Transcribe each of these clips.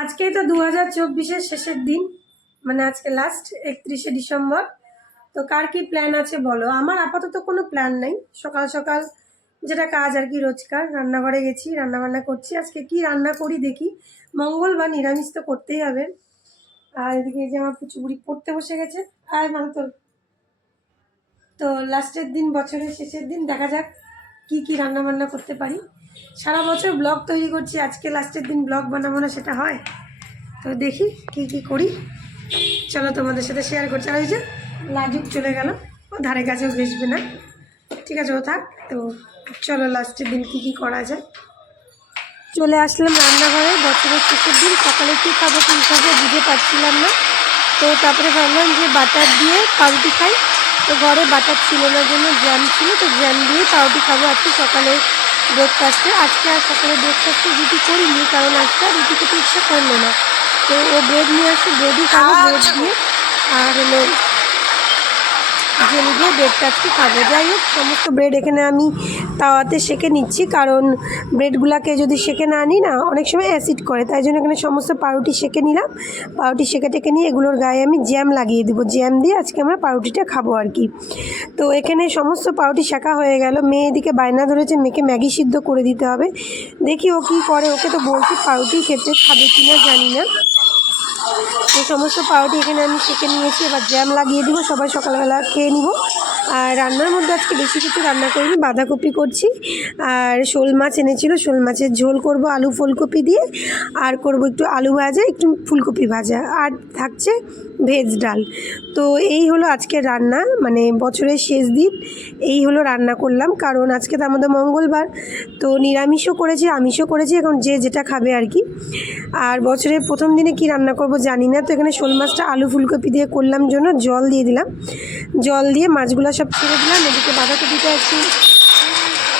আজকেই তো 2024-এর শেষের দিন, মানে আজকে লাস্ট 31শে ডিসেম্বর। তো কার কি প্ল্যান আছে বলো? আমার আপাতত কোনো প্ল্যান নেই। সকাল সকাল যেটা কাজ আর কি, রোজকার রান্নাঘরে গেছি, রান্নাবান্না করছি। আজকে কি রান্না করি দেখি। মঙ্গলবার, নিরামিষ তো করতেই হবে। আর এদিকে এই যে আমার পুচুবুড়ি পড়তে বসে গেছে। আর মানে তো লাস্টের দিন, বছরের শেষের দিন, দেখা যাক কি কি রান্না বান্না করতে পারি। সারা বছর ব্লগ তৈরি করছি, আজকে লাস্টের দিন ব্লগ বানাবো না, সেটা হয়? তো দেখি কি কি করি, চলো তোমাদের সাথে শেয়ার করছি। আর ওই যে লাজুক চলে গেল, ও ধারে কাছেও ঘেসবে না, ঠিক আছে, ও থাক। তো চলো লাস্টের দিন কি কি করা যায়। চলে আসলাম রান্নাঘরে, বছরের শেষের দিন। সকালে কী খাবো কী খাবো বুঝে পাচ্ছিলাম না। তো তারপরে ভাবলাম যে বাটার দিয়ে পাউরুটি খাই। তো ঘরে বাটার ছিল না, জন্য জ্যাম ছিল, তো জ্যাম দিয়ে পাউরুটি খাবো আজকে সকালে ব্রেকফাস্টে। আজকে আর সকালে ব্রেকফাস্টে রুটি করিনি, কারণ আজকে আর রুটি খেতে ইচ্ছা করলো না। তো ও ব্রেড নিয়ে আসছে, ব্রেডই খাবো, ব্রেড দিয়ে আর হলো জেলি দিয়ে ব্রেডটা আজকে খাবো। যাই হোক, সমস্ত ব্রেড এখানে আমি তাওয়াতে সেঁকে নিচ্ছি, কারণ ব্রেডগুলোকে যদি সেঁকে না নিই না, অনেক সময় অ্যাসিড করে। তাই জন্য এখানে সমস্ত পাউরুটি সেঁকে নিলাম। পাউরুটি সেঁকে টেকে নিয়ে এগুলোর গায়ে আমি জ্যাম লাগিয়ে দেবো। জ্যাম দিয়ে আজকে আমরা পাউরুটিটা খাবো আর কি। তো এখানে সমস্ত পাউরুটি শেখা হয়ে গেল। মেয়ে এদিকে বায়না ধরেছে মেয়েকে ম্যাগি সিদ্ধ করে দিতে হবে। দেখি ও কী করে। ওকে তো বলছি পাউরুটি খেতে, খাবে কি না জানি না। তো সমস্ত পাউরুটি এখানে আমি সেঁকে নিয়েছি, এবার জ্যাম লাগিয়ে দিব, সবাই সকালবেলা খেয়ে নিব। আর রান্নার মধ্যে আজকে বেশি কিছু রান্না করিনি, বাঁধাকপি করছি আর শোল মাছ এনেছিল, শোল মাছের ঝোল করব আলু ফুলকপি দিয়ে, আর করব একটু আলু ভাজা, একটু ফুলকপি ভাজা, আর থাকছে ভেজ ডাল। তো এই হলো আজকের রান্না, মানে বছরের শেষ দিন এই হলো রান্না করলাম। কারণ আজকে তো আমাদের মঙ্গলবার, তো নিরামিষও করেছি আমিষও করেছি, এখন যে যেটা খাবে আর কি। আর বছরের প্রথম দিনে কি রান্না করব জানি না। তো এখানে শোল মাছটা আলু ফুলকপি দিয়ে করলাম, জন্য জল দিয়ে দিলাম। জল দিয়ে মাছগুলো সব ছেড়ে দিলাম। এদিকে বাঁধাকপিটা একটু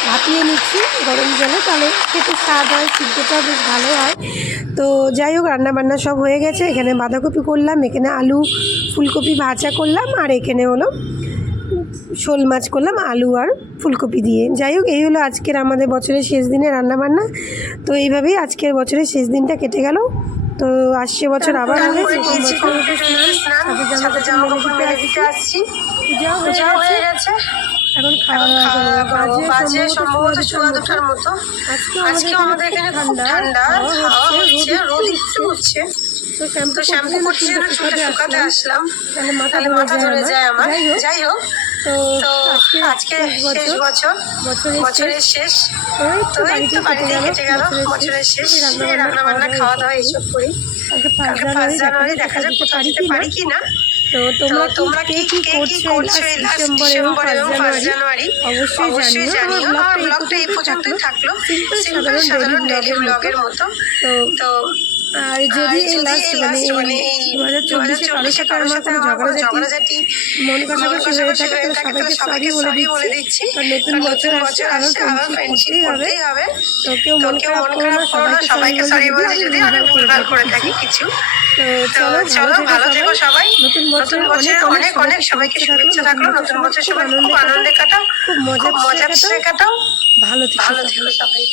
ভাপিয়ে নিচ্ছি গরম জলে, তাহলে খেতে স্বাদ হয়, সিদ্ধটাও বেশ ভালো হয়। তো যাই হোক, রান্নাবান্না সব হয়ে গেছে। এখানে বাঁধাকপি করলাম, এখানে আলু ফুলকপি ভাজা করলাম, আর এখানে হলো শোল মাছ করলাম আলু আর ফুলকপি দিয়ে। যাই হোক, এই হলো আজকের আমাদের বছরের শেষ দিনে রান্নাবান্না। তো এইভাবেই আজকের বছরের শেষ দিনটা কেটে গেল। তো আসছে বছর আবার হবে। এখন খাওয়া দাওয়া বাজে সম্ভবত 2:30টার মতো। আজকে আমাদের এখানে খুব ঠান্ডা, হাওয়া হচ্ছে, রোদ একটু উঠছে। তো শ্যাম্পু করছি যেন চুলটা শুকাতে আসলাম, তাহলে মাথা ধরে যায় আমার। যাই হোক, তো আজকে শেষ বছর, বছরের শেষ। তো এই তো বাড়িতেই কেটে গেল বছরের শেষ। রান্না বান্না খাওয়া দাওয়া এইসব করি। কালকে 5 জানুয়ারি, দেখা যাক কোথাও যেতে পারি কি না। তো তোমরা কি করছো এই লাস্ট ডিসেম্বর এবং 5 জানুয়ারি অবশ্যই জানিও। আমার ব্লগটা এই পর্যন্তই থাকলো, সিম্পল সাধারণ ডেইলি ব্লগের মতো। তো আর যদি এই লাস্ট মানে এই 2024-এ কারোর সাথে আমার কোনো ঝগড়াঝাটি মন কষাকষি হয়ে থাকে, তাহলে সবাইকে সরি বলে দিচ্ছি। নতুন বছর আসছে, আবার ফ্রেন্ডশিপ করতেই হবে। তো কেউ মন খারাপ করো না, সবাইকে সরি বলতে যদি আমি ভুলভাল করে থাকি কিছু। তো চলো, ভালো থেকো সবাই। নতুন বছর অনেক অনেক সবাইকে শুভেচ্ছা থাকলো। নতুন বছর সবাই খুব আনন্দে কাটাও, খুব মজা কাটাও, ভালো থেকো সবাই।